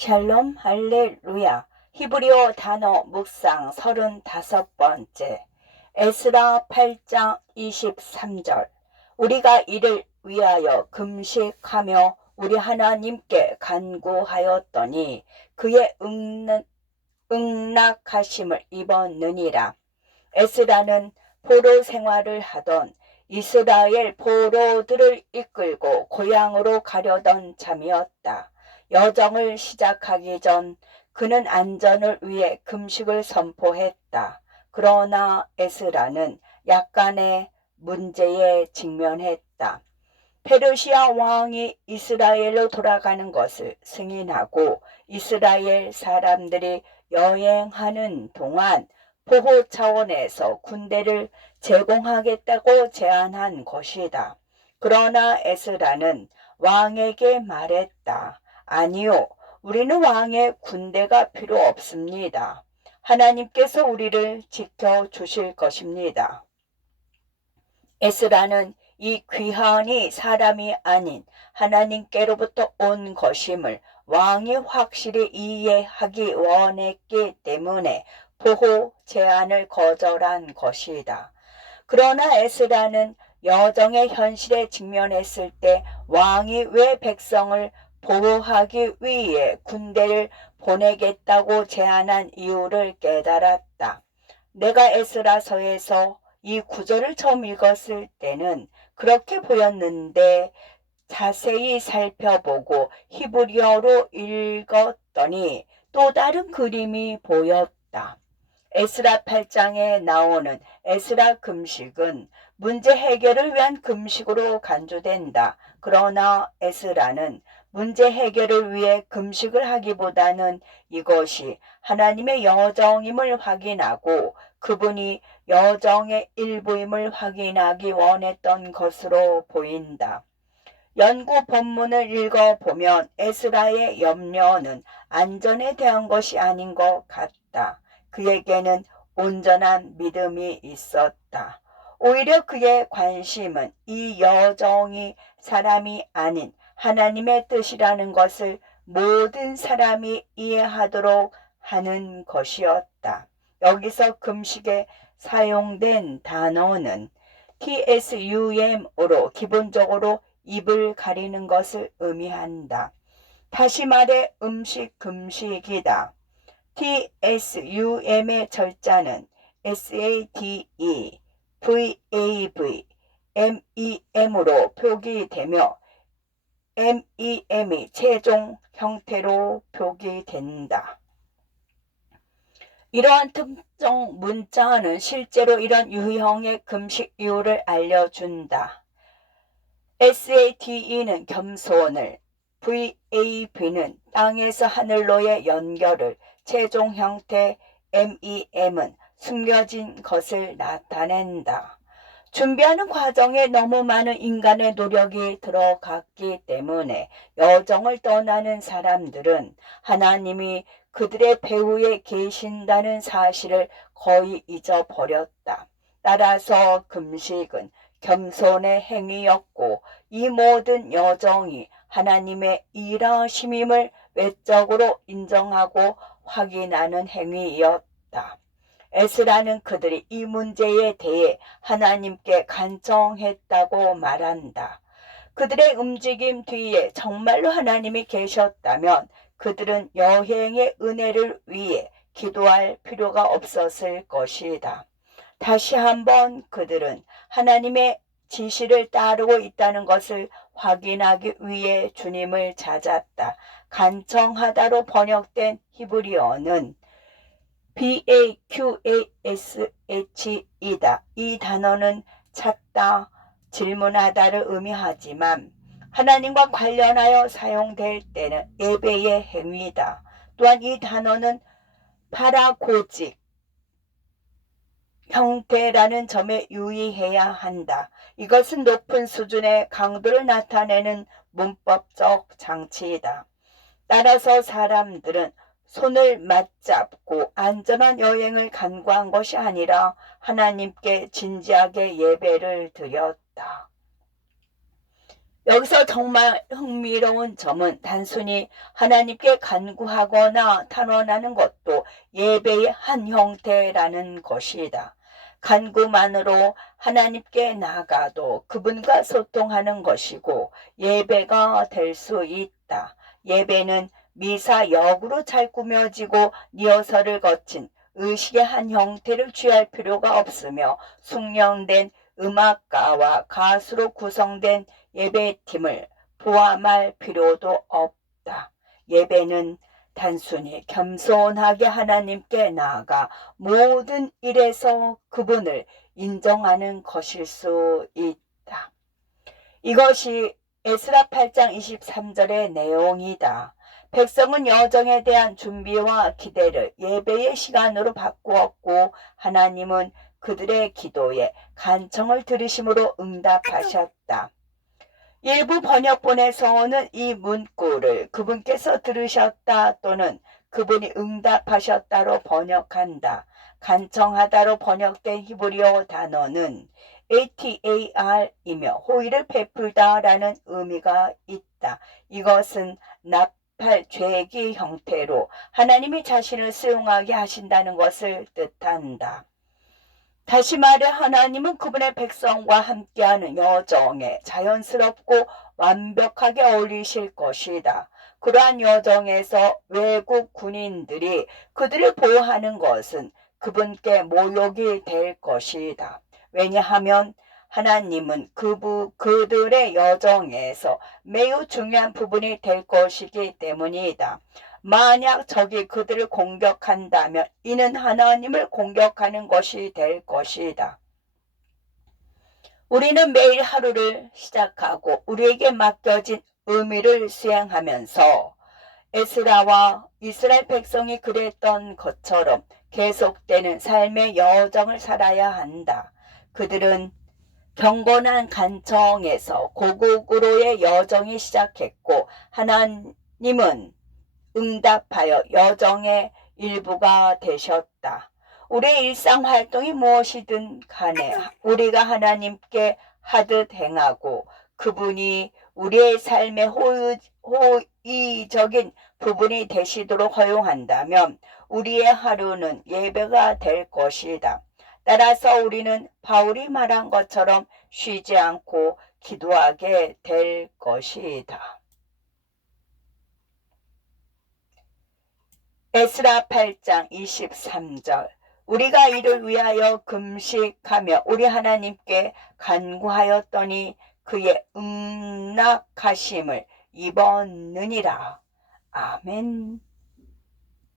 샬롬 할렐루야. 히브리어 단어 묵상 35번째. 에스라 8장 23절. 우리가 이를 위하여 금식하며 우리 하나님께 간구하였더니 그의 응낙하심을 입었느니라. 에스라는 포로 생활을 하던 이스라엘 포로들을 이끌고 고향으로 가려던 참이었다. 여정을 시작하기 전 그는 안전을 위해 금식을 선포했다. 그러나 에스라는 약간의 문제에 직면했다. 페르시아 왕이 이스라엘로 돌아가는 것을 승인하고 이스라엘 사람들이 여행하는 동안 보호 차원에서 군대를 제공하겠다고 제안한 것이다. 그러나 에스라는 왕에게 말했다. 아니요, 우리는 왕의 군대가 필요 없습니다. 하나님께서 우리를 지켜주실 것입니다. 에스라는 이 귀환이 사람이 아닌 하나님께로부터 온 것임을 왕이 확실히 이해하기 원했기 때문에 보호 제안을 거절한 것이다. 그러나 에스라는 여정의 현실에 직면했을 때 왕이 왜 백성을 보호하기 위해 군대를 보내겠다고 제안한 이유를 깨달았다. 내가 에스라서에서 이 구절을 처음 읽었을 때는 그렇게 보였는데 자세히 살펴보고 히브리어로 읽었더니 또 다른 그림이 보였다. 에스라 8장에 나오는 에스라 금식은 문제 해결을 위한 금식으로 간주된다. 그러나 에스라는 문제 해결을 위해 금식을 하기보다는 이것이 하나님의 여정임을 확인하고 그분이 여정의 일부임을 확인하기 원했던 것으로 보인다. 연구 본문을 읽어보면 에스라의 염려는 안전에 대한 것이 아닌 것 같다. 그에게는 온전한 믿음이 있었다. 오히려 그의 관심은 이 여정이 사람이 아닌 하나님의 뜻이라는 것을 모든 사람이 이해하도록 하는 것이었다. 여기서 금식에 사용된 단어는 TSUM으로 기본적으로 입을 가리는 것을 의미한다. 다시 말해 금식이다. TSUM의 절자는 SADE, VAV, MEM으로 표기되며 MEM이 최종 형태로 표기된다. 이러한 특정 문자는 실제로 이런 유형의 금식 이유를 알려준다. SATE는 겸손을, VAB는 땅에서 하늘로의 연결을, 최종 형태 MEM은 숨겨진 것을 나타낸다. 준비하는 과정에 너무 많은 인간의 노력이 들어갔기 때문에 여정을 떠나는 사람들은 하나님이 그들의 배후에 계신다는 사실을 거의 잊어버렸다. 따라서 금식은 겸손의 행위였고 이 모든 여정이 하나님의 일하심임을 외적으로 인정하고 확인하는 행위였다. 에스라는 그들이 이 문제에 대해 하나님께 간청했다고 말한다. 그들의 움직임 뒤에 정말로 하나님이 계셨다면 그들은 여행의 은혜를 위해 기도할 필요가 없었을 것이다. 다시 한번 그들은 하나님의 지시를 따르고 있다는 것을 확인하기 위해 주님을 찾았다. 간청하다로 번역된 히브리어는 BAQASH이다. 이 단어는 찾다, 질문하다를 의미하지만 하나님과 관련하여 사용될 때는 예배의 행위다. 또한 이 단어는 파라고직 형태라는 점에 유의해야 한다. 이것은 높은 수준의 강도를 나타내는 문법적 장치이다. 따라서 사람들은 손을 맞잡고 안전한 여행을 간구한 것이 아니라 하나님께 진지하게 예배를 드렸다. 여기서 정말 흥미로운 점은 단순히 하나님께 간구하거나 탄원하는 것도 예배의 한 형태라는 것이다. 간구만으로 하나님께 나아가도 그분과 소통하는 것이고 예배가 될 수 있다. 예배는 미사 역으로 잘 꾸며지고 리허설을 거친 의식의 한 형태를 취할 필요가 없으며 숙련된 음악가와 가수로 구성된 예배팀을 포함할 필요도 없다. 예배는 단순히 겸손하게 하나님께 나아가 모든 일에서 그분을 인정하는 것일 수 있다. 이것이 에스라 8장 23절의 내용이다. 백성은 여정에 대한 준비와 기대를 예배의 시간으로 바꾸었고 하나님은 그들의 기도에 간청을 들으심으로 응답하셨다. 일부 번역본에서는 이 문구를 그분께서 들으셨다 또는 그분이 응답하셨다로 번역한다. 간청하다로 번역된 히브리어 단어는 atar이며 호의를 베풀다라는 의미가 있다. 이것은 나팔 죄기 형태로 하나님이 자신을 수용하게 하신다는 것을 뜻한다. 다시 말해 하나님은 그분의 백성과 함께하는 여정에 자연스럽고 완벽하게 어울리실 것이다. 그러한 여정에서 외국 군인들이 그들을 보호하는 것은 그분께 모욕이 될 것이다. 왜냐하면 하나님은 그들의 여정에서 매우 중요한 부분이 될 것이기 때문이다. 만약 적이 그들을 공격한다면 이는 하나님을 공격하는 것이 될 것이다. 우리는 매일 하루를 시작하고 우리에게 맡겨진 의미를 수행하면서 에스라와 이스라엘 백성이 그랬던 것처럼 계속되는 삶의 여정을 살아야 한다. 그들은 경건한 간청에서 고국으로의 여정이 시작했고 하나님은 응답하여 여정의 일부가 되셨다. 우리의 일상 활동이 무엇이든 간에 우리가 하나님께 하듯 행하고 그분이 우리의 삶의 호의적인 부분이 되시도록 허용한다면 우리의 하루는 예배가 될 것이다. 따라서 우리는 바울이 말한 것처럼 쉬지 않고 기도하게 될 것이다. 에스라 8장 23절 우리가 이를 위하여 금식하며 우리 하나님께 간구하였더니 그의 응낙하심을 입었느니라. 아멘.